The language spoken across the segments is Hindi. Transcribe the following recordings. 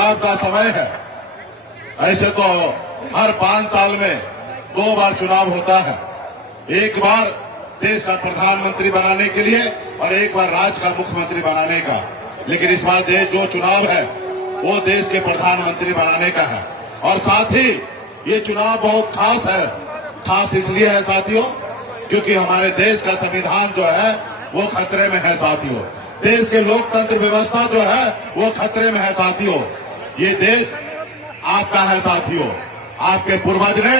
चुनाव का समय है। ऐसे तो हर 5 साल में 2 बार चुनाव होता है, एक बार देश का प्रधानमंत्री बनाने के लिए और एक बार राज्य का मुख्यमंत्री बनाने का। लेकिन इस बार देश जो चुनाव है वो देश के प्रधानमंत्री बनाने का है। और साथ ही ये चुनाव बहुत खास है। खास इसलिए है साथियों क्योंकि हमारे देश का संविधान जो है वो खतरे में है साथियों। देश के लोकतंत्र व्यवस्था जो है वो खतरे में है साथियों। ये देश आपका है साथियों। आपके पूर्वज ने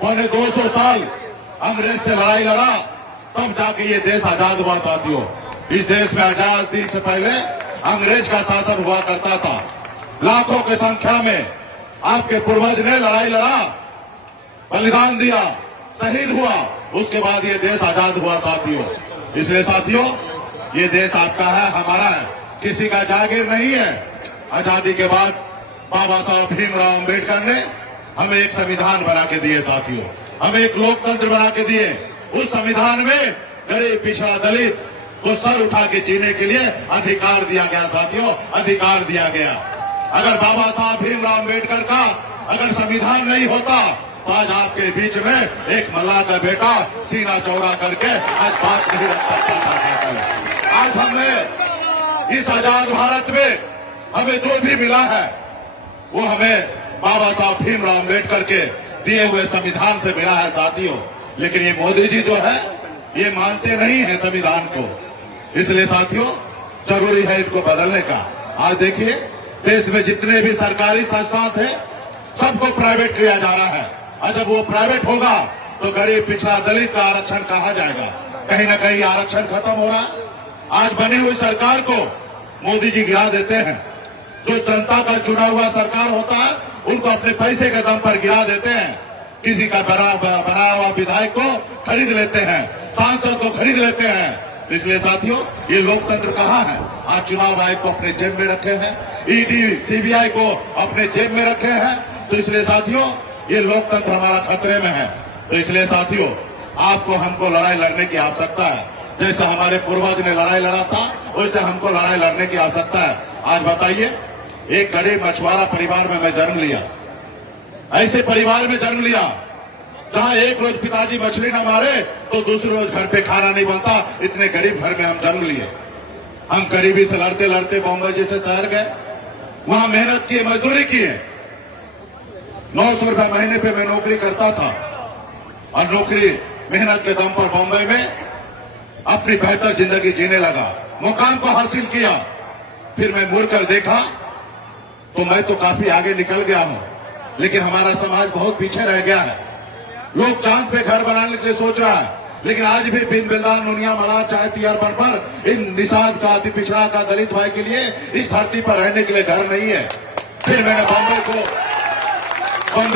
पौने 200 साल अंग्रेज से लड़ाई लड़ा, तब जाके ये देश आजाद हुआ साथियों। इस देश में आजादी से पहले अंग्रेज का शासन हुआ करता था। लाखों की संख्या में आपके पूर्वज ने लड़ाई लड़ा, बलिदान दिया, शहीद हुआ, उसके बाद ये देश आजाद हुआ साथियों। इसलिए साथियों ये देश आपका है, हमारा है, किसी का जागीर नहीं है। आजादी के बाद बाबा साहब भीमराव अम्बेडकर ने हमें एक संविधान बना के दिए साथियों, हमें एक लोकतंत्र बना के दिए। उस संविधान में गरीब पिछड़ा दलित को सर उठा के जीने के लिए अधिकार दिया गया साथियों, अधिकार दिया गया। अगर बाबा साहब भीमराव अम्बेडकर का अगर संविधान नहीं होता तो आज आपके बीच में एक मल्लाह का बेटा सीना चौड़ा करके आज बात नहीं रख सकता था। आज हमें इस आजाद भारत में हमें जो भी मिला है वो हमें बाबा साहब भीमराव अम्बेडकर के दिए हुए संविधान से मिला है साथियों। लेकिन ये मोदी जी जो है ये मानते नहीं है संविधान को। इसलिए साथियों जरूरी है इनको बदलने का। आज देखिए देश में जितने भी सरकारी संस्थान थे सबको प्राइवेट किया जा रहा है। और जब वो प्राइवेट होगा तो गरीब पिछड़ा दलित का आरक्षण कहाँ जाएगा? कहीं ना कहीं आरक्षण खत्म हो रहा है। आज बनी हुई सरकार को मोदी जी गिरा देते हैं। जो जनता का चुना हुआ सरकार होता है उनको अपने पैसे के दम पर गिरा देते हैं। किसी का बना हुआ विधायक को खरीद लेते हैं, सांसद को खरीद लेते हैं। इसलिए साथियों ये लोकतंत्र कहाँ है? आज चुनाव आयोग को अपने जेब में रखे हैं, ईडी सीबीआई को अपने जेब में रखे हैं। तो इसलिए साथियों ये लोकतंत्र हमारा खतरे में है। तो इसलिए साथियों आपको हमको लड़ाई लड़ने की आवश्यकता है। जैसे हमारे पूर्वज ने लड़ाई लड़ा था वैसे हमको लड़ाई लड़ने की आवश्यकता है। आज बताइए एक गरीब मछुआरा परिवार में मैं जन्म लिया, ऐसे परिवार में जन्म लिया जहां एक रोज पिताजी मछली न मारे तो दूसरे रोज घर पे खाना नहीं बनता। इतने गरीब घर में हम जन्म लिए। हम गरीबी से लड़ते लड़ते बॉम्बे जैसे शहर गए, वहां मेहनत किए, मजदूरी किए। 900 रुपया महीने पे मैं नौकरी करता था और नौकरी मेहनत के दम पर बॉम्बे में अपनी बेहतर जिंदगी जीने लगा, मुकाम को हासिल किया। फिर मैं मुड़कर देखा तो मैं तो काफी आगे निकल गया हूं, लेकिन हमारा समाज बहुत पीछे रह गया है। लोग चांद पे घर बनाने के लिए सोच रहा है, लेकिन आज भी बिन बिलदान मुनिया मला चाहे तियारपन पर इन निषाद का, अति पिछड़ा का, दलित भाई के लिए इस धरती पर रहने के लिए घर नहीं है। फिर मैंने बॉम्बे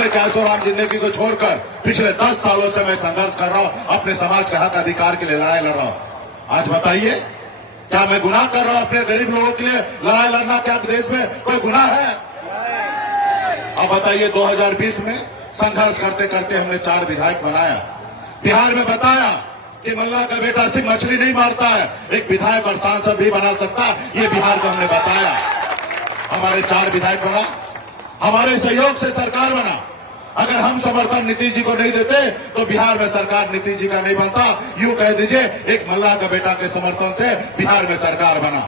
के ऐशोआराम जिंदगी को छोड़कर पिछले 10 सालों से मैं संघर्ष कर रहा हूं, अपने समाज के हक अधिकार के लिए लड़ाई लड़ रहा हूं। आज बताइए क्या मैं गुनाह कर रहा हूं? अपने गरीब लोगों के लिए लड़ाई लड़ना क्या देश में कोई गुनाह है? अब बताइए 2020 में संघर्ष करते करते हमने 4 विधायक बनाया। बिहार में बताया कि मल्लाह का बेटा सिर्फ मछली नहीं मारता है, एक विधायक और सांसद भी बना सकता है। ये बिहार को हमने बताया। हमारे 4 विधायक बना, हमारे सहयोग से सरकार बना। अगर हम समर्थन नीतीश जी को नहीं देते तो बिहार में सरकार नीतीश जी का नहीं बनता। यूं कह दीजिए एक मल्लाह का बेटा के समर्थन से बिहार में सरकार बना।